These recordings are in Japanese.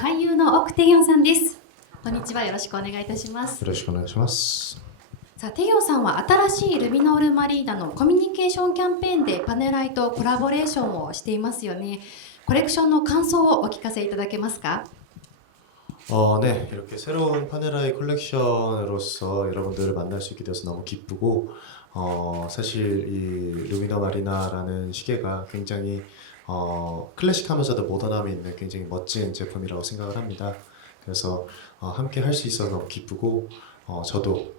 俳優の奥テギョンさんです。こんにちは、よろしくお願いいたします。よろしくお願いします。さあ、テギョンさんは新しいルミノールマリーナのコミュニケーションキャンペーンでパネライとコラボレーションをしていますよね。コレクションの感想をお聞かせいただけますか? 네, 이렇게 새로운 파네라이 컬렉션으로서 여러분들을 만날 수 있게 돼서 너무 기쁘고, 사실 이 루미너 마리나라는 시계가 굉장히 클래식하면서도 모던함이 있는 굉장히 멋진 제품이라고 생각을 합니다. 그래서 함께 할 수 있어서 너무 기쁘고, 저도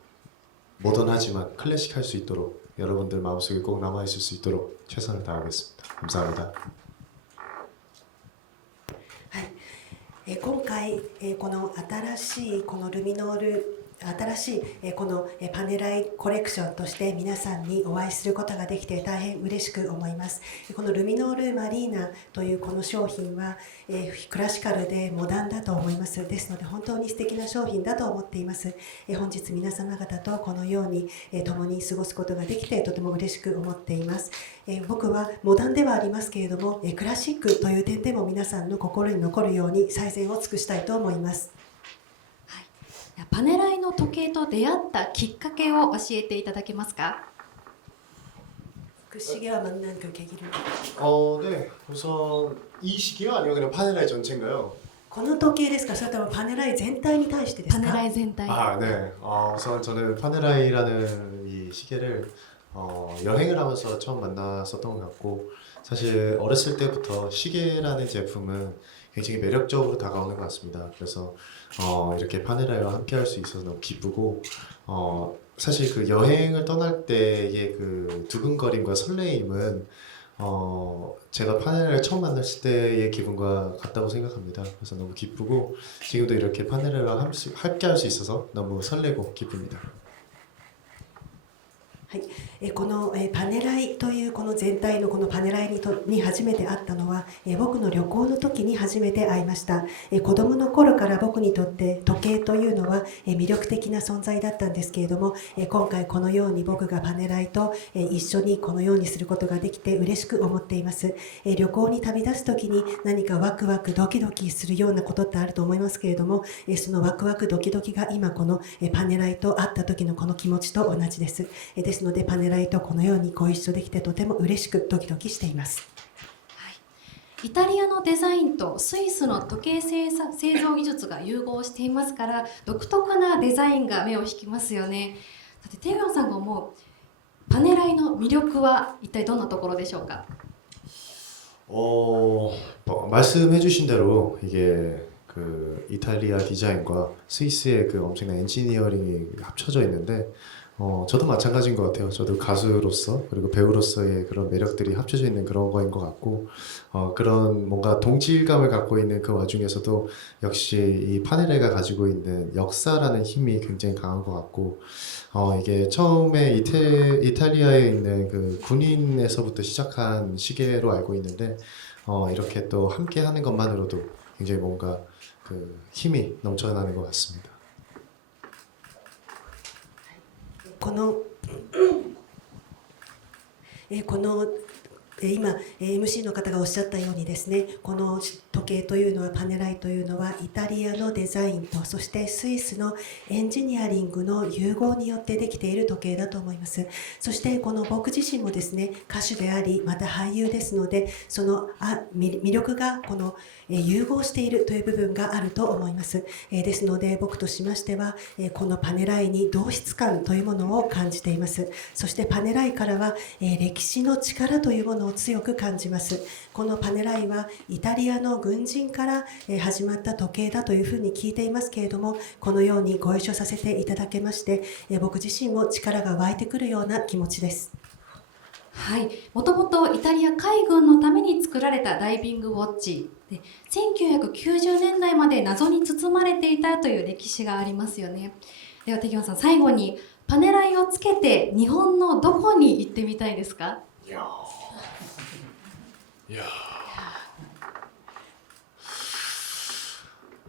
모던하지만 클래식할 수 있도록 여러분들 마음속에 꼭 남아있을 수 있도록 최선을 다하겠습니다. 감사합니다. 今回この新しいこのルミノール新しいこのパネライコレクションとして皆さんにお会いすることができて大変嬉しく思います。このルミノールマリーナというこの商品はクラシカルでモダンだと思います。ですので本当に素敵な商品だと思っています。本日皆様方とこのように共に過ごすことができてとても嬉しく思っています。僕はモダンではありますけれどもクラシックという点でも皆さんの心に残るように最善を尽くしたいと思います。パネライの時計と出会ったきっかけを教えていただけますか? 그 시계와 만난 그 계기를. 네. 우선 이 시계가 아니면 그냥 파네라이 전체인가요? この時計ですかそれともパネライ全体に対してですか? パネライ全体. 네. 우선 저는 파네라이라는 이 시계를 여행을 하면서 처음 만났었던 것 같고, 사실 어렸을 때부터 시계라는 제품은 굉장히 매력적으로 다가오는 것 같습니다. 그래서 이렇게 파네라이와 함께 할 수 있어서 너무 기쁘고, 사실 그 여행을 떠날 때의 그 두근거림과 설레임은 제가 파네라이를 처음 만났을 때의 기분과 같다고 생각합니다. 그래서 너무 기쁘고 지금도 이렇게 파네라이와 함께 할 수 있어서 너무 설레고 기쁩니다. はい、このパネライというこの全体のこのパネライに初めて会ったのは僕の旅行の時に初めて会いました。子供の頃から僕にとって時計というのは魅力的な存在だったんですけれども、今回このように僕がパネライと一緒にこのようにすることができて嬉しく思っています。旅行に旅立つ時に何かワクワクドキドキするようなことってあると思いますけれども、そのワクワクドキドキが今このパネライと会った時のこの気持ちと同じです。ですのでパネライとこのようにご一緒できてとても嬉しくドキドキしています。イタリアのデザインとスイスの時計製造技術が融合していますから独特なデザインが目を引きますよね。さてテギョンさんが思うパネライの魅力は一体どんなところでしょうか? 말씀해주신 대로 이게 그 이탈리아 디자인과 스위스의 그 엄청난 엔지니어링이 합쳐져 있는데, 저도 마찬가지인 것 같아요. 저도 가수로서 그리고 배우로서의 그런 매력들이 합쳐져 있는 그런 거인 것 같고, 그런 뭔가 동질감을 갖고 있는 그 와중에서도 역시 이 파네라이가 가지고 있는 역사라는 힘이 굉장히 강한 것 같고, 이게 처음에 이탈리아에 있는 그 군인에서부터 시작한 시계로 알고 있는데, 이렇게 또 함께 하는 것만으로도 굉장히 뭔가 그 힘이 넘쳐나는 것 같습니다. この今 MC の方がおっしゃったようにですね、この時計というのはパネライというのはイタリアのデザインとそしてスイスのエンジニアリングの融合によってできている時計だと思います。そしてこの僕自身もですね歌手でありまた俳優ですので、その魅力がこの融合しているという部分があると思います。ですので僕としましてはこのパネライに同質感というものを感じています。そしてパネライからは歴史の力というものを強く感じます。このパネライはイタリアの軍人から始まった時計だというふうに聞いていますけれども、このようにご一緒させていただけまして僕自身も力が湧いてくるような気持ちです。はい、もともとイタリア海軍のために作られたダイビングウォッチで1990年代まで謎に包まれていたという歴史がありますよね。ではテギョンさん、最後にパネライをつけて日本のどこに行ってみたいですか?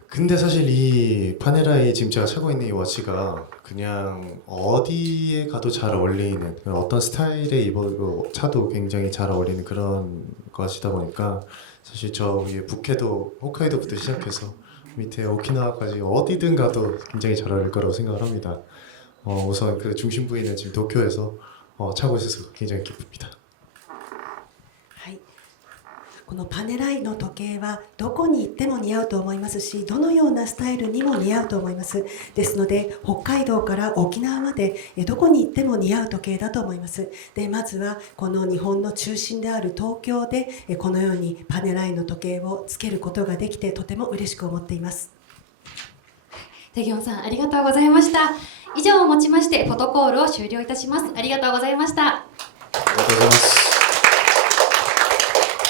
근데 사실 이 파네라이 지금 제가 차고 있는 이 워치가 그냥 어디에 가도 잘 어울리는 어떤 스타일에 입어도 차도 굉장히 잘 어울리는 그런 것이다 보니까 사실 저 위에 북해도 홋카이도부터 시작해서 밑에 오키나와까지 어디든 가도 굉장히 잘 어울릴 거라고 생각을 합니다. 우선 그 중심 부위는 지금 도쿄에서 차고 있어서 굉장히 기쁩니다. はい、このパネライの時計はどこに行っても似合うと思いますし、どのようなスタイルにも似合うと思います。ですので北海道から沖縄までどこに行っても似合う時計だと思います。でまずはこの日本の中心である東京でこのようにパネライの時計をつけることができてとても嬉しく思っています。テギョンさんありがとうございました。以上をもちましてフォトコールを終了いたします。ありがとうございました。ありがとうございます。